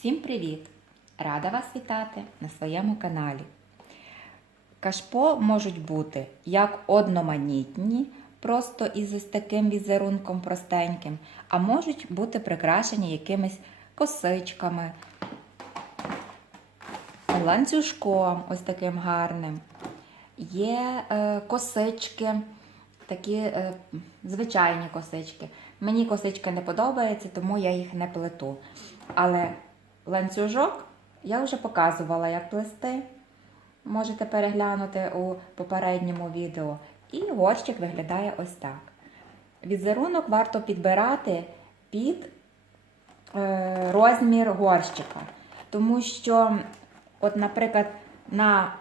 Всім привіт! Рада вас вітати на своєму каналі. Кашпо можуть бути як одноманітні, просто із ось таким візерунком простеньким, а можуть бути прикрашені якимись косичками, ланцюжком ось таким гарним. Є е, косички, такі е, звичайні косички. Мені косички не подобаються, тому я їх не плету. Але ланцюжок я вже показувала, як плести. Можете переглянути у попередньому відео. І горщик виглядає ось так. Візерунок варто підбирати під е, розмір горщика. Тому що, от, наприклад, на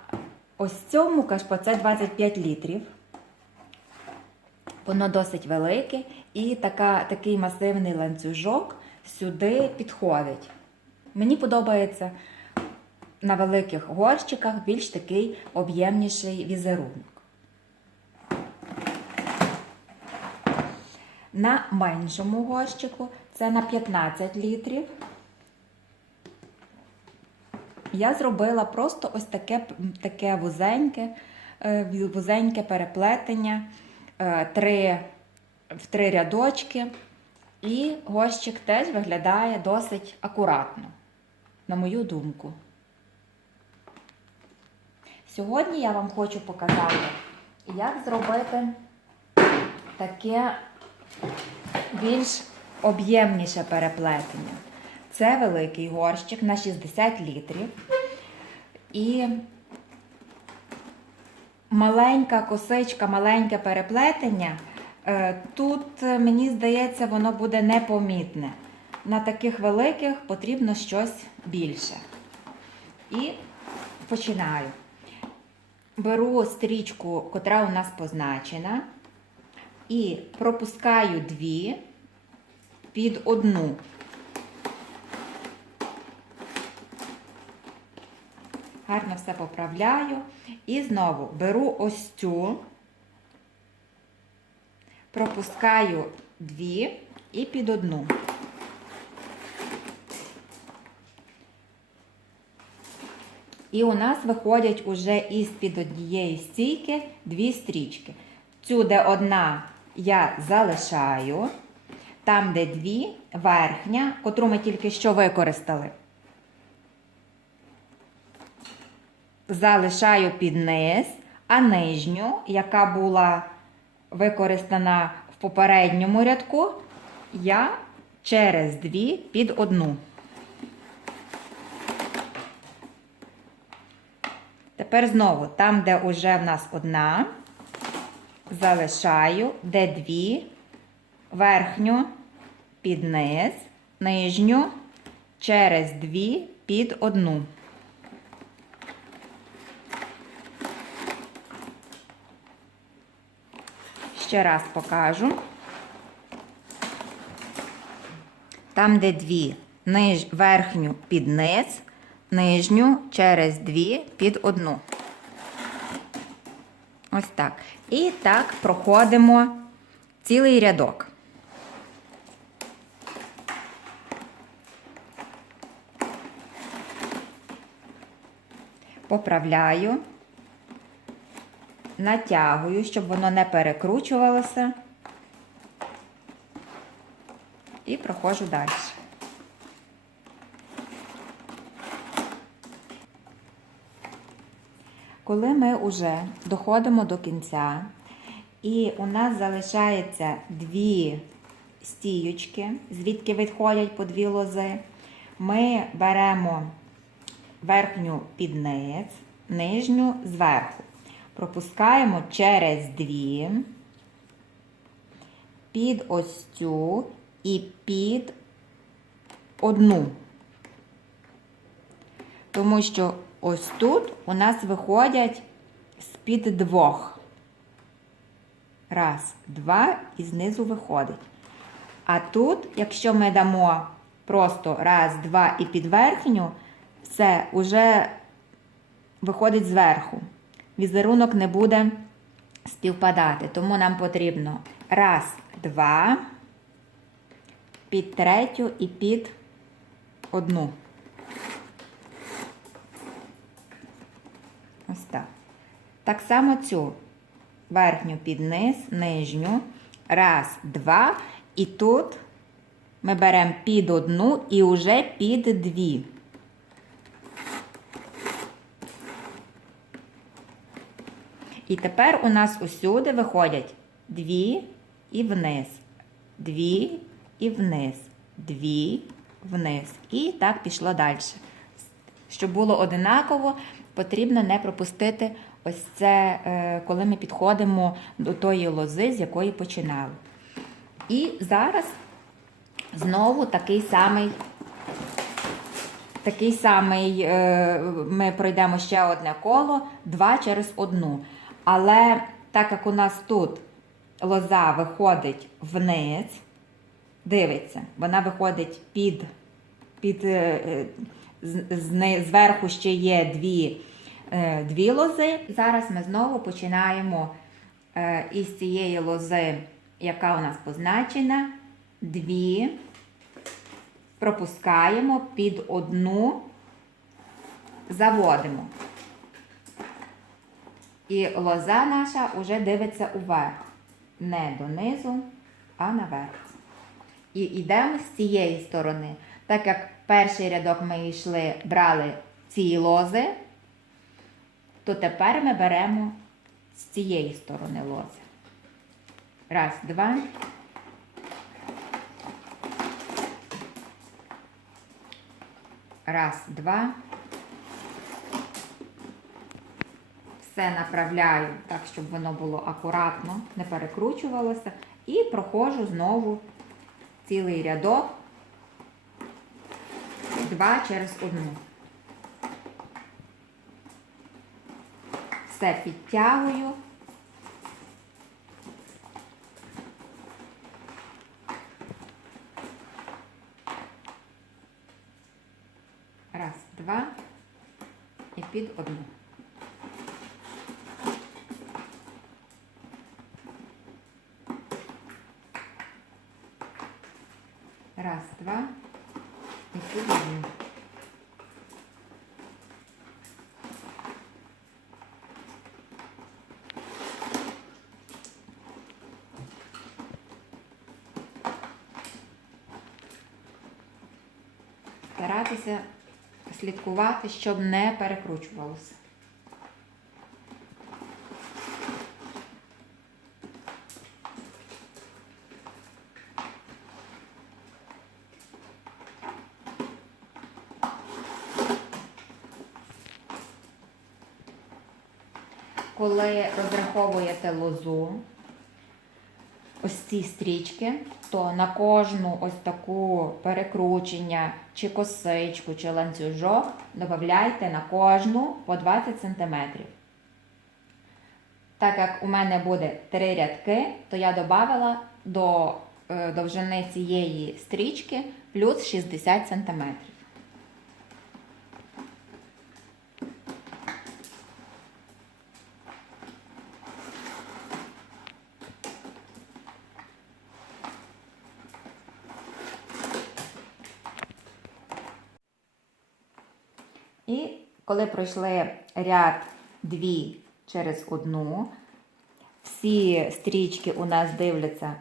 ось цьому кашпо це 25 літрів. Воно досить велике, і така, такий масивний ланцюжок сюди підходить. Мені подобається на великих горщиках більш такий об'ємніший візерунок. На меншому горщику це на 15 літрів. Я зробила просто ось таке, таке вузеньке, е, вузеньке переплетення е, три, в три рядочки. І горщик теж виглядає досить акуратно, на мою думку. Сьогодні я вам хочу показати, як зробити таке більш об'ємніше переплетення. Це великий горщик на 60 літрів. І маленька косичка, маленьке переплетення. Е, Тут, мені здається, воно буде непомітне. На таких великих потрібно щось більше. І починаю. Беру стрічку, котра у нас позначена, і пропускаю дві під одну. Гарно все поправляю. І знову беру ось цю, пропускаю дві і під одну. І у нас виходять уже із-під однієї стійки дві стрічки. Цю, де одна я залишаю, там, де дві, верхня, котру ми тільки що використали. Залишаю під низ, а нижню, яка була використана в попередньому рядку, я через дві під одну. Тепер знову, там, де вже в нас одна, залишаю, де дві, верхню під низ, нижню через дві під одну. Ще раз покажу. Там, де дві, верхню під низ, нижню через дві під одну. Ось так. І так проходимо цілий рядок. Поправляю, натягую, щоб воно не перекручувалося. І проходжу далі. Коли ми вже доходимо до кінця, і у нас залишається дві стіючки, звідки відходять по дві лози, ми беремо верхню під низ, нижню зверху. Пропускаємо через дві, під ось цю і під одну. Тому що ось тут у нас виходять з-під двох. Раз, два і знизу виходить. А тут, якщо ми дамо просто раз, два і під верхню, все уже виходить зверху. Візерунок не буде співпадати. Тому нам потрібно раз, два, під третю і під одну. Ось так. Так само цю верхню під низ, нижню. Раз, два. І тут ми беремо під одну і вже під дві. І тепер у нас усюди виходять дві і вниз, дві і вниз, дві вниз. І так пішло далі. Щоб було одинаково, потрібно не пропустити ось це, е, коли ми підходимо до тої лози, з якої починали. І зараз знову такий самий. Такий самий, е, ми пройдемо ще одне коло, два через одну. Але так як у нас тут лоза виходить вниз, дивиться, вона виходить під, під е, зверху ще є дві, дві лози. Зараз ми знову починаємо е, із цієї лози, яка у нас позначена, дві пропускаємо під одну, заводимо. І лоза наша вже дивиться уверх. Не донизу, а наверх. І йдемо з цієї сторони. Так як перший рядок ми йшли, брали ці лози, то тепер ми беремо з цієї сторони лози. Раз, два. Раз, два. Все направляю так, щоб воно було акуратно, не перекручувалося. І проходжу знову цілий рядок, два через одну. Все підтягую. Раз, два і під одну. Раз, два і під одну. Старатися слідкувати, щоб не перекручувалося. Коли розраховуєте лозу, ось ці стрічки, то на кожну ось таку перекручення, чи косичку, чи ланцюжок додавайте на кожну по 20 см. Так як у мене буде три рядки, то я додала до е, довжини цієї стрічки плюс 60 см. І коли пройшли ряд дві через одну, всі стрічки у нас дивляться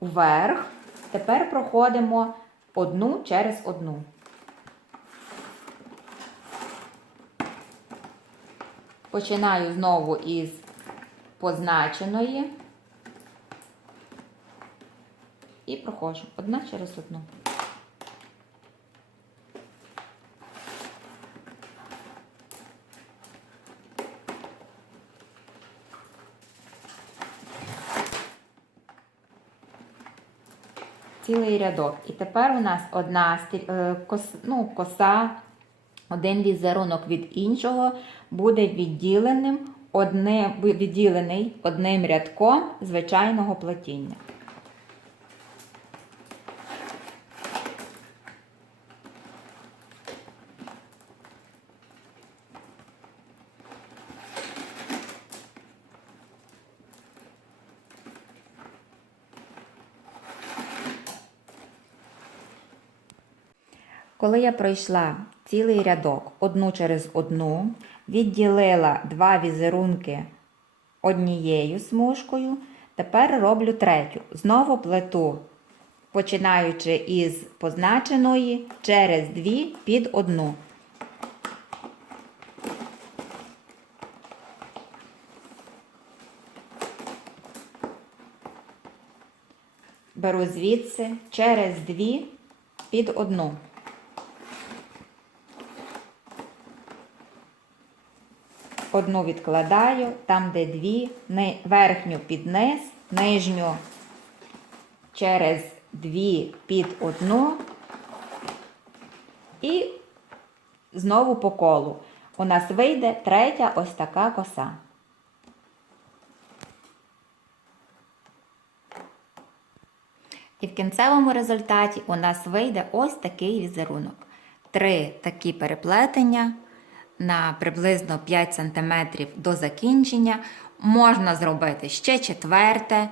вверх. Тепер проходимо одну через одну. Починаю знову із позначеної і проходжу одна через одну. Цілий рядок. І тепер у нас одна е, ну, коса, один візерунок від іншого буде відділеним, одне, відділений одним рядком звичайного плетіння. Коли я пройшла цілий рядок одну через одну, відділила два візерунки однією смужкою, тепер роблю третю. Знову плету, починаючи із позначеної через дві під одну. Беру звідси через дві під одну. Одну відкладаю, там, де дві, верхню під низ, нижню через дві під одну і знову по колу. У нас вийде третя ось така коса. І в кінцевому результаті у нас вийде ось такий візерунок. Три такі переплетення на приблизно 5 см до закінчення. Можна зробити ще четверте.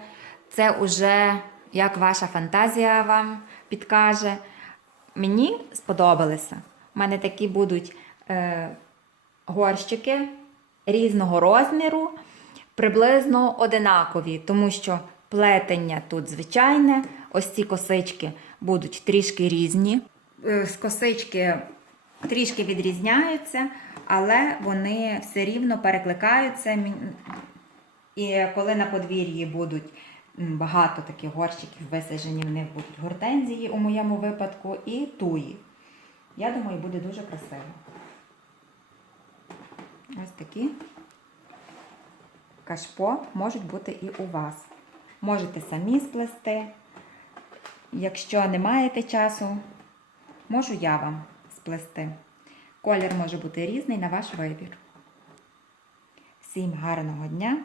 Це вже як ваша фантазія вам підкаже. Мені сподобалося. У мене такі будуть е, горщики різного розміру, приблизно одинакові, тому що плетення тут звичайне, ось ці косички будуть трішки різні. Е, З косички трішки відрізняються, але вони все рівно перекликаються. І коли на подвір'ї будуть багато таких горщиків висаджені, в них будуть гортензії у моєму випадку і туї. Я думаю, буде дуже красиво. Ось такі кашпо можуть бути і у вас. Можете самі сплести. Якщо не маєте часу, можу я вам сплести. Колір може бути різний на ваш вибір. Всім гарного дня!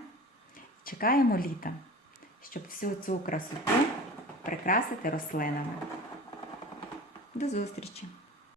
Чекаємо літа, щоб всю цю красоту прикрасити рослинами. До зустрічі!